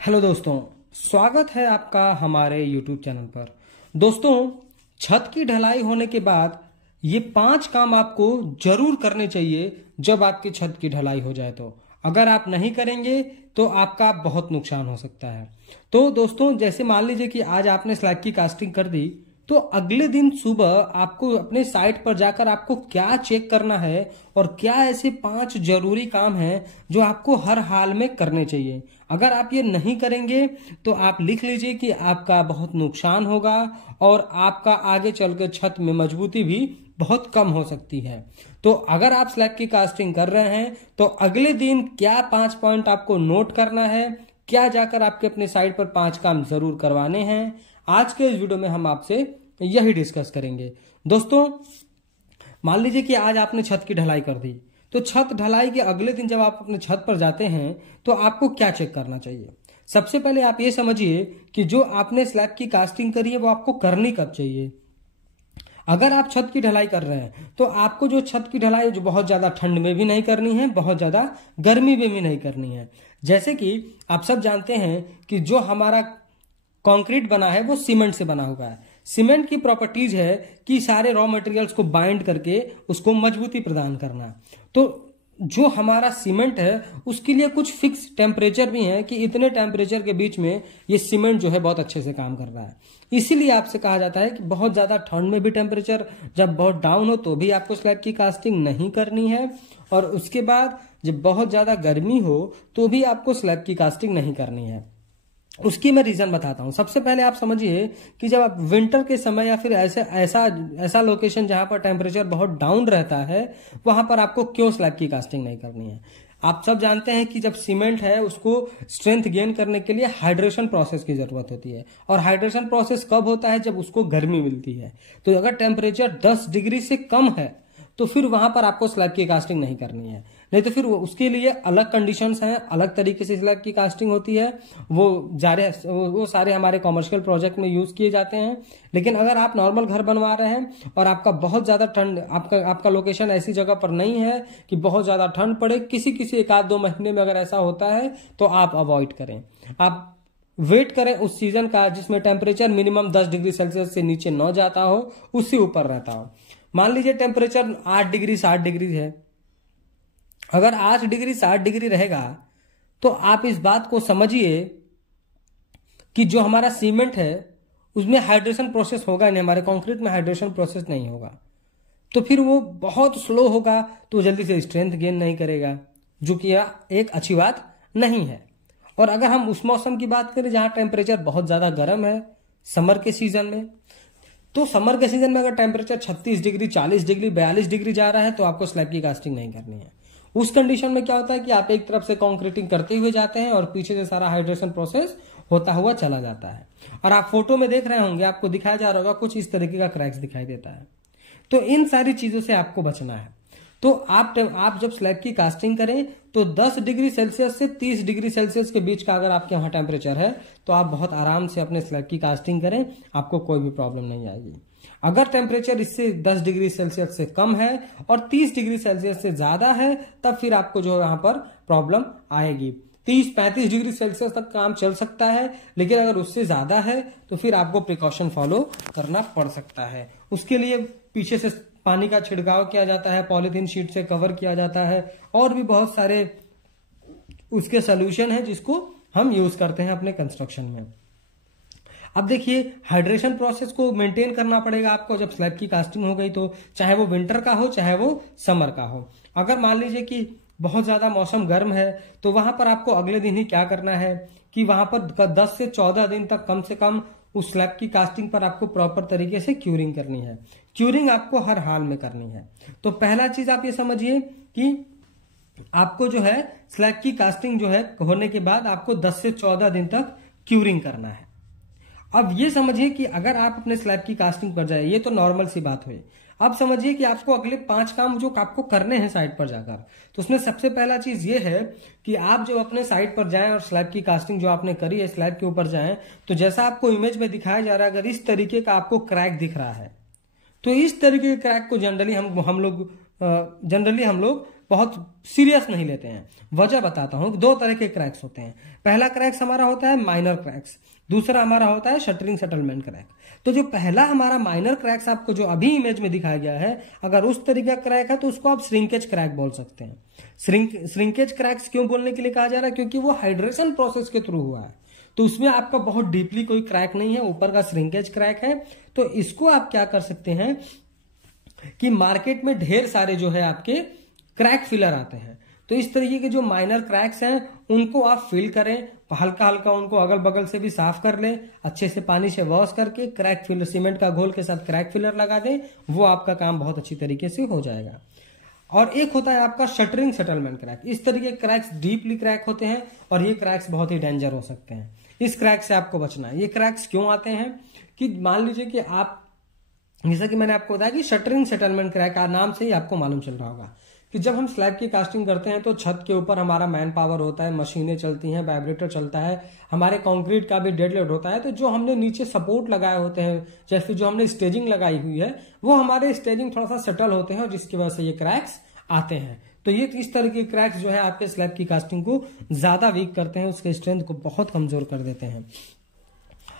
Hello दोस्तों, स्वागत है आपका हमारे YouTube चैनल पर। दोस्तों, छत की ढलाई होने के बाद ये 5 काम आपको जरूर करने चाहिए जब आपकी छत की ढलाई हो जाए। तो अगर आप नहीं करेंगे तो आपका बहुत नुकसान हो सकता है। तो दोस्तों, जैसे मान लीजिए कि आज आपने स्लैब की कास्टिंग कर दी, तो अगले दिन सुबह आपको अपने साइट पर जाकर आपको क्या चेक करना है और क्या ऐसे 5 जरूरी काम हैं जो आपको हर हाल में करने चाहिए। अगर आप ये नहीं करेंगे तो आप लिख लीजिए कि आपका बहुत नुकसान होगा और आपका आगे चलकर छत में मजबूती भी बहुत कम हो सकती है। तो अगर आप स्लैब की कास्टिंग कर रहे हैं तो अगले दिन क्या 5 पॉइंट आपको नोट करना है, क्या जाकर आपके अपने साइट पर 5 काम जरूर करवाने हैं, आज के इस वीडियो में हम आपसे यही डिस्कस करेंगे। दोस्तों, मान लीजिए कि आज आपने छत की ढलाई कर दी, तो छत ढलाई के अगले दिन जब आप अपने छत पर जाते हैं तो आपको क्या चेक करना चाहिए। सबसे पहले आप ये समझिए कि जो आपने स्लैब की कास्टिंग करी है वो आपको करनी कब चाहिए। अगर आप छत की ढलाई कर रहे हैं तो आपको जो छत की ढलाई जो बहुत ज्यादा ठंड में भी नहीं करनी है, बहुत ज्यादा गर्मी में भी नहीं करनी है। जैसे कि आप सब जानते हैं कि जो हमारा कंक्रीट बना है वो सीमेंट से बना हुआ है। सीमेंट की प्रॉपर्टीज है कि सारे रॉ मटेरियल्स को बाइंड करके उसको मजबूती प्रदान करना। तो जो हमारा सीमेंट है उसके लिए कुछ फिक्स टेम्परेचर भी है कि इतने टेम्परेचर के बीच में ये सीमेंट जो है बहुत अच्छे से काम कर रहा है। इसीलिए आपसे कहा जाता है कि बहुत ज्यादा ठंड में भी टेम्परेचर जब बहुत डाउन हो तो भी आपको स्लैब की कास्टिंग नहीं करनी है, और उसके बाद जब बहुत ज्यादा गर्मी हो तो भी आपको स्लैब की कास्टिंग नहीं करनी है। उसकी मैं रीजन बताता हूं। सबसे पहले आप समझिए कि जब आप विंटर के समय या फिर ऐसा लोकेशन जहां पर टेम्परेचर बहुत डाउन रहता है वहां पर आपको क्यों स्लैब की कास्टिंग नहीं करनी है। आप सब जानते हैं कि जब सीमेंट है उसको स्ट्रेंथ गेन करने के लिए हाइड्रेशन प्रोसेस की जरूरत होती है, और हाइड्रेशन प्रोसेस कब होता है, जब उसको गर्मी मिलती है। तो अगर टेम्परेचर 10 डिग्री से कम है तो फिर वहां पर आपको स्लैब की कास्टिंग नहीं करनी है, नहीं तो फिर उसके लिए अलग कंडीशंस हैं, अलग तरीके से स्लैब की कास्टिंग होती है। वो सारे हमारे कॉमर्शियल प्रोजेक्ट में यूज किए जाते हैं। लेकिन अगर आप नॉर्मल घर बनवा रहे हैं और आपका बहुत ज्यादा ठंड, आपका लोकेशन ऐसी जगह पर नहीं है कि बहुत ज्यादा ठंड पड़े, किसी एक आध 2 महीने में अगर ऐसा होता है तो आप अवॉइड करें। आप वेट करें उस सीजन का जिसमें टेम्परेचर मिनिमम 10 डिग्री सेल्सियस से नीचे न जाता हो, उससे ऊपर रहता हो। मान लीजिए टेम्परेचर 8 डिग्री 60 डिग्री है। अगर 8 डिग्री 60 डिग्री रहेगा तो आप इस बात को समझिए कि जो हमारा सीमेंट है उसमें हाइड्रेशन प्रोसेस होगा नहीं, हमारे कंक्रीट में हाइड्रेशन प्रोसेस नहीं होगा, तो फिर वो बहुत स्लो होगा, तो जल्दी से स्ट्रेंथ गेन नहीं करेगा, जो कि एक अच्छी बात नहीं है। और अगर हम उस मौसम की बात करें जहां टेम्परेचर बहुत ज्यादा गर्म है, समर के सीजन में, तो समर के सीजन में अगर टेम्परेचर 36 डिग्री 40 डिग्री 42 डिग्री जा रहा है तो आपको स्लैब की कास्टिंग नहीं करनी है। उस कंडीशन में क्या होता है कि आप एक तरफ से कंक्रीटिंग करते हुए जाते हैं और पीछे से सारा हाइड्रेशन प्रोसेस होता हुआ चला जाता है, और आप फोटो में देख रहे होंगे, आपको दिखाया जा रहा होगा कुछ इस तरीके का क्रैक्स दिखाई देता है। तो इन सारी चीजों से आपको बचना है। तो आप जब स्लैब की कास्टिंग करें तो 10 डिग्री सेल्सियस से 30 डिग्री सेल्सियस के बीच का अगर आपके वहां टेम्परेचर है तो आप बहुत आराम से अपने स्लैब की कास्टिंग करें, आपको कोई भी प्रॉब्लम नहीं आएगी। अगर टेम्परेचर इससे 10 डिग्री सेल्सियस से कम है और 30 डिग्री सेल्सियस से ज्यादा है तब फिर आपको जो यहाँ पर प्रॉब्लम आएगी। 30-35 डिग्री सेल्सियस तक काम चल सकता है, लेकिन अगर उससे ज्यादा है तो फिर आपको प्रिकॉशन फॉलो करना पड़ सकता है। उसके लिए पीछे से पानी का छिड़काव किया जाता है, पॉलीथीन शीट से कवर किया जाता है, और भी बहुत सारे उसके सोल्यूशन है जिसको हम यूज करते हैं अपने कंस्ट्रक्शन में। अब देखिए, हाइड्रेशन प्रोसेस को मेंटेन करना पड़ेगा आपको जब स्लैब की कास्टिंग हो गई, तो चाहे वो विंटर का हो चाहे वो समर का हो। अगर मान लीजिए कि बहुत ज्यादा मौसम गर्म है तो वहां पर आपको अगले दिन ही क्या करना है कि वहां पर 10 से 14 दिन तक कम से कम उस स्लैब की कास्टिंग पर आपको प्रॉपर तरीके से क्यूरिंग करनी है। क्यूरिंग आपको हर हाल में करनी है। तो पहला चीज आप ये समझिए कि आपको जो है स्लैब की कास्टिंग जो है होने के बाद आपको 10 से 14 दिन तक क्यूरिंग करना है। अब ये समझिए कि अगर आप अपने स्लैब की कास्टिंग पर जाए, ये तो नॉर्मल सी बात हुई। अब समझिए कि आपको अगले 5 काम जो आपको करने हैं साइट पर जाकर, तो उसमें सबसे पहला चीज ये है कि आप जो अपने साइट पर जाएं और स्लैब की कास्टिंग जो आपने करी है स्लैब के ऊपर जाएं, तो जैसा आपको इमेज में दिखाया जा रहा है, अगर इस तरीके का आपको क्रैक दिख रहा है तो इस तरीके के क्रैक को जनरली हम लोग बहुत सीरियस नहीं लेते हैं। वजह बताता हूं। दो तरह के क्रैक्स होते हैं। पहला क्रैक्स हमारा होता है माइनर क्रैक्स, दूसरा हमारा होता है शटरिंग सेटलमेंट क्रैक। तो जो पहला हमारा माइनर क्रैक्स आपको जो अभी इमेज में दिखाया गया है, अगर उस तरीके का क्रैक है तो उसको आप श्रिंकेज क्रैक बोल सकते हैं। श्रिंकेज क्रैक्स क्यों बोलने के लिए कहा जा रहा है? क्योंकि वो हाइड्रेशन प्रोसेस के थ्रू हुआ है, तो उसमें आपका बहुत डीपली कोई क्रैक नहीं है, ऊपर का श्रिंकेज क्रैक है। तो इसको आप क्या कर सकते हैं कि मार्केट में ढेर सारे जो है आपके क्रैक फिलर आते हैं, तो इस तरीके के जो माइनर क्रैक्स हैं उनको आप फिल करें, हल्का हल्का उनको अगल बगल से भी साफ कर लें, अच्छे से पानी से वॉश करके क्रैक फिलर, सीमेंट का घोल के साथ क्रैक फिलर लगा दें, वो आपका काम बहुत अच्छी तरीके से हो जाएगा। और एक होता है आपका शटरिंग सेटलमेंट क्रैक। इस तरीके के क्रैक्स डीपली क्रैक होते हैं और ये क्रैक्स बहुत ही डेंजर हो सकते हैं। इस क्रैक से आपको बचना है। ये क्रैक्स क्यों आते हैं कि मान लीजिए कि आप, जैसा कि मैंने आपको बताया कि शटरिंग सेटलमेंट क्रैक नाम से ही आपको मालूम चल रहा होगा कि जब हम स्लैब की कास्टिंग करते हैं तो छत के ऊपर हमारा मैन पावर होता है, मशीनें चलती हैं, वाइब्रेटर चलता है, हमारे कंक्रीट का भी डेड लोड होता है। तो जो हमने नीचे सपोर्ट लगाए होते हैं, जैसे जो हमने स्टेजिंग लगाई हुई है, वो हमारे स्टेजिंग थोड़ा सा सेटल होते हैं और जिसकी वजह से ये क्रैक्स आते हैं। तो ये इस तरह के क्रैक्स जो है आपके स्लैब की कास्टिंग को ज्यादा वीक करते हैं, उसके स्ट्रेंथ को बहुत कमजोर कर देते हैं।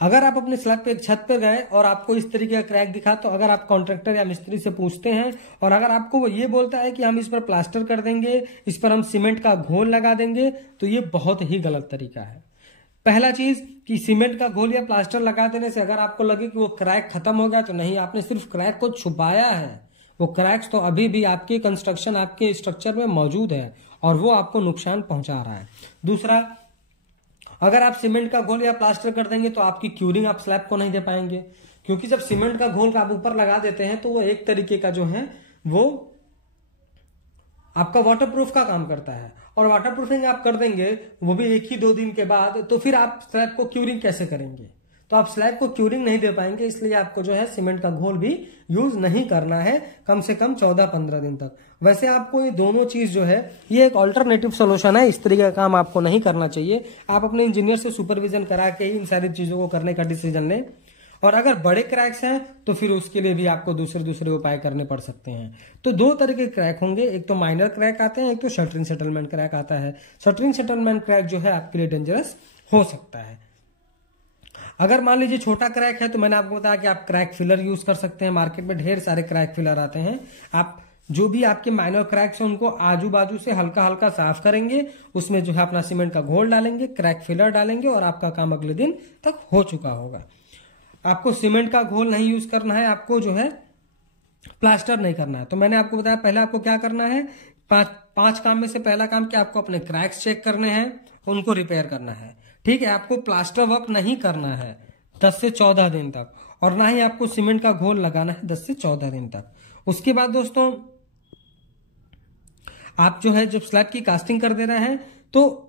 अगर आप अपने स्लैब पे छत पे गए और आपको इस तरीके का क्रैक दिखा, तो अगर आप कॉन्ट्रैक्टर या मिस्त्री से पूछते हैं और अगर आपको वो ये बोलता है कि हम इस पर प्लास्टर कर देंगे, इस पर हम सीमेंट का घोल लगा देंगे, तो ये बहुत ही गलत तरीका है। पहला चीज कि सीमेंट का घोल या प्लास्टर लगा देने से अगर आपको लगे कि वो क्रैक खत्म हो गया, तो नहीं, आपने सिर्फ क्रैक को छुपाया है। वो क्रैक्स तो अभी भी आपके कंस्ट्रक्शन, आपके स्ट्रक्चर में मौजूद है और वो आपको नुकसान पहुंचा रहा है। दूसरा, अगर आप सीमेंट का घोल या प्लास्टर कर देंगे तो आपकी क्यूरिंग आप स्लैब को नहीं दे पाएंगे, क्योंकि जब सीमेंट का घोल आप ऊपर लगा देते हैं तो वो एक तरीके का जो है वो आपका वाटरप्रूफ का काम करता है, और वाटरप्रूफिंग आप कर देंगे वो भी 1 ही 2 दिन के बाद, तो फिर आप स्लैब को क्यूरिंग कैसे करेंगे? तो आप स्लैब को क्यूरिंग नहीं दे पाएंगे। इसलिए आपको जो है सीमेंट का घोल भी यूज नहीं करना है कम से कम 14-15 दिन तक। वैसे आपको ये दोनों चीज जो है ये एक ऑल्टरनेटिव सोल्यूशन है, इस तरीके का काम आपको नहीं करना चाहिए। आप अपने इंजीनियर से सुपरविजन करा के ही इन सारी चीजों को करने का डिसीजन लें। और अगर बड़े क्रैक्स हैं तो फिर उसके लिए भी आपको दूसरे उपाय करने पड़ सकते हैं। तो 2 तरह के क्रैक होंगे, एक तो माइनर क्रैक आते हैं, एक तो शटरिंग सेटलमेंट क्रैक आता है। शटरिंग सेटलमेंट क्रैक जो है आपके लिए डेंजरस हो सकता है। अगर मान लीजिए छोटा क्रैक है तो मैंने आपको बताया कि आप क्रैक फिलर यूज कर सकते हैं। मार्केट में ढेर सारे क्रैक फिलर आते हैं। आप जो भी आपके माइनर क्रैक्स हैं उनको आजू बाजू से हल्का हल्का साफ करेंगे, उसमें जो है अपना सीमेंट का घोल डालेंगे, क्रैक फिलर डालेंगे और आपका काम अगले दिन तक हो चुका होगा। आपको सीमेंट का घोल नहीं यूज करना है, आपको जो है प्लास्टर नहीं करना है। तो मैंने आपको बताया पहले आपको क्या करना है, 5 काम में से पहला काम कि आपको अपने क्रैक्स चेक करने हैं, उनको रिपेयर करना है। ठीक है, आपको प्लास्टर वर्क नहीं करना है 10 से 14 दिन तक, और ना ही आपको सीमेंट का घोल लगाना है 10 से 14 दिन तक। उसके बाद दोस्तों आप जो है जब स्लैब की कास्टिंग कर दे रहे हैं तो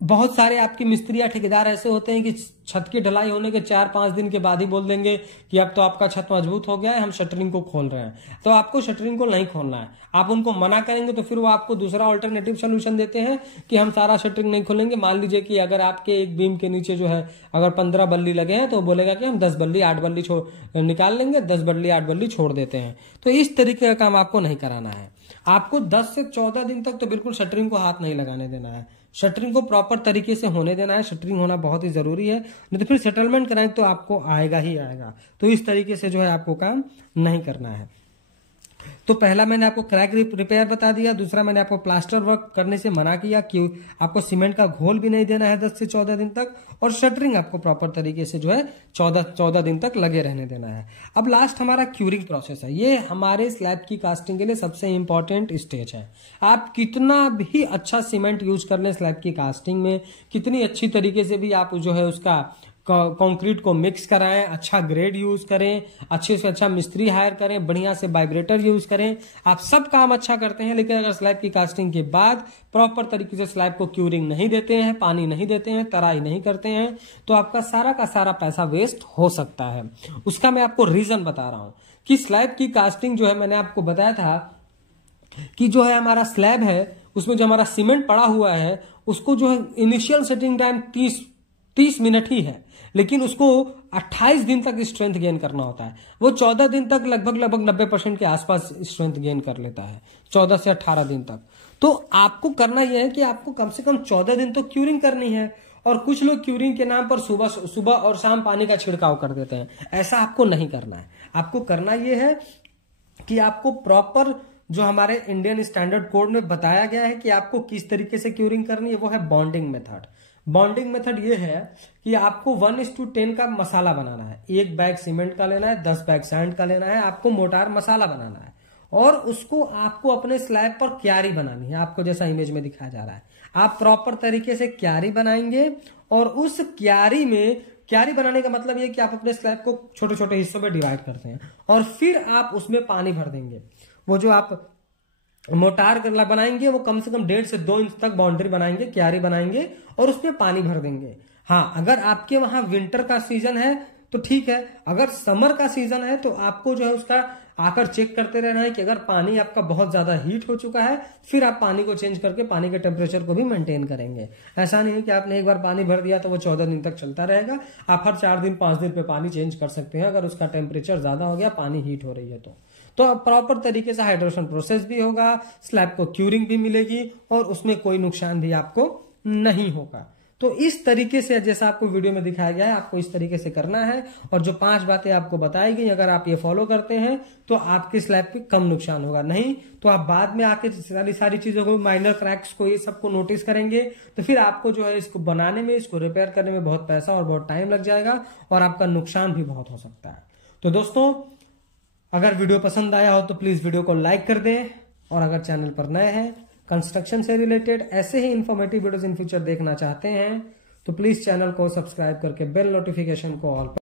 बहुत सारे आपके मिस्त्री या ठेकेदार ऐसे होते हैं कि छत की ढलाई होने के 4-5 दिन के बाद ही बोल देंगे कि अब तो आपका छत मजबूत हो गया है, हम शटरिंग को खोल रहे हैं। तो आपको शटरिंग को नहीं खोलना है। आप उनको मना करेंगे तो फिर वो आपको दूसरा अल्टरनेटिव सोल्यूशन देते हैं कि हम सारा शटरिंग नहीं खोलेंगे। मान लीजिए कि अगर आपके एक बीम के नीचे जो है अगर 15 बल्ली लगे हैं तो बोलेगा कि हम 10 बल्ली 8 बल्ली निकाल लेंगे, 10 बल्ली 8 बल्ली छोड़ देते हैं। तो इस तरीके का काम आपको नहीं कराना है। आपको 10 से 14 दिन तक तो बिल्कुल शटरिंग को हाथ नहीं लगाने देना है। शटरिंग को प्रॉपर तरीके से होने देना है। शटरिंग होना बहुत ही जरूरी है, नहीं तो फिर सेटलमेंट कराएं तो आपको आएगा ही आएगा। तो इस तरीके से जो है आपको काम नहीं करना है। तो पहला मैंने आपको क्रैक रिपेयर बता दिया, दूसरा मैंने आपको प्लास्टर वर्क करने से मना किया कि आपको सीमेंट का घोल भी नहीं देना है 10 से 14 दिन तक, और शटरिंग आपको प्रॉपर तरीके से जो है 14 दिन तक लगे रहने देना है। अब लास्ट हमारा क्यूरिंग प्रोसेस है। ये हमारे स्लैब की कास्टिंग के लिए सबसे इंपॉर्टेंट स्टेज है। आप कितना भी अच्छा सीमेंट यूज कर लें स्लैब की कास्टिंग में, कितनी अच्छी तरीके से भी आप जो है उसका कंक्रीट को मिक्स कराएं, अच्छा ग्रेड यूज करें, अच्छे से अच्छा मिस्त्री हायर करें, बढ़िया से वाइब्रेटर यूज करें, आप सब काम अच्छा करते हैं, लेकिन अगर स्लैब की कास्टिंग के बाद प्रॉपर तरीके से स्लैब को क्यूरिंग नहीं देते हैं, पानी नहीं देते हैं, तराई नहीं करते हैं, तो आपका सारा का सारा पैसा वेस्ट हो सकता है। उसका मैं आपको रीजन बता रहा हूं कि स्लैब की कास्टिंग जो है, मैंने आपको बताया था कि जो है हमारा स्लैब है उसमें जो हमारा सीमेंट पड़ा हुआ है उसको जो है इनिशियल सेटिंग टाइम 30 मिनट ही है, लेकिन उसको 28 दिन तक स्ट्रेंथ गेन करना होता है। वो 14 दिन तक लगभग 90% के आसपास स्ट्रेंथ गेन कर लेता है, 14 से 18 दिन तक। तो आपको करना यह है कि आपको कम से कम 14 दिन तो क्यूरिंग करनी है। और कुछ लोग क्यूरिंग के नाम पर सुबह और शाम पानी का छिड़काव कर देते हैं, ऐसा आपको नहीं करना है। आपको करना यह है कि आपको प्रॉपर जो हमारे इंडियन स्टैंडर्ड कोड में बताया गया है कि आपको किस तरीके से क्यूरिंग करनी है, वो है बॉन्डिंग मेथड। बॉन्डिंग मेथड ये है कि आपको 1:10 का मसाला बनाना है। 1 बैग सीमेंट का लेना है, 10 बैग सैंड का लेना है, आपको मोटार मसाला बनाना है और उसको आपको अपने स्लैब पर क्यारी बनानी है। आपको जैसा इमेज में दिखाया जा रहा है, आप प्रॉपर तरीके से क्यारी बनाएंगे और उस क्यारी बनाने का मतलब ये कि आप अपने स्लैब को छोटे छोटे हिस्सों में डिवाइड करते हैं और फिर आप उसमें पानी भर देंगे। वो जो आप मोटार बनाएंगे वो कम से कम 1.5 से 2 इंच तक बाउंड्री बनाएंगे, क्यारी बनाएंगे और उसमें पानी भर देंगे। हाँ, अगर आपके वहां विंटर का सीजन है तो ठीक है, अगर समर का सीजन है तो आपको जो है उसका आकर चेक करते रहना है कि अगर पानी आपका बहुत ज्यादा हीट हो चुका है फिर आप पानी को चेंज करके पानी के टेम्परेचर को भी मेंटेन करेंगे। ऐसा नहीं है कि आपने एक बार पानी भर दिया तो वो 14 दिन तक चलता रहेगा। आप हर 4 दिन 5 दिन पे पानी चेंज कर सकते हैं अगर उसका टेम्परेचर ज्यादा हो गया, पानी हीट हो रही है तो प्रॉपर तरीके से हाइड्रेशन प्रोसेस भी होगा, स्लैब को क्यूरिंग भी मिलेगी और उसमें कोई नुकसान भी आपको नहीं होगा। तो इस तरीके से जैसा आपको वीडियो में दिखाया गया है आपको इस तरीके से करना है और जो 5 बातें आपको बताई गई अगर आप ये फॉलो करते हैं तो आपके स्लैब पे कम नुकसान होगा। नहीं तो आप बाद में आके सारी चीजों को, माइनर क्रैक्स को, ये सबको नोटिस करेंगे तो फिर आपको जो है इसको बनाने में, इसको रिपेयर करने में बहुत पैसा और बहुत टाइम लग जाएगा और आपका नुकसान भी बहुत हो सकता है। तो दोस्तों, अगर वीडियो पसंद आया हो तो प्लीज वीडियो को लाइक कर दें और अगर चैनल पर नए हैं, कंस्ट्रक्शन से रिलेटेड ऐसे ही इंफॉर्मेटिव वीडियोस इन फ्यूचर देखना चाहते हैं तो प्लीज चैनल को सब्सक्राइब करके बेल नोटिफिकेशन को ऑल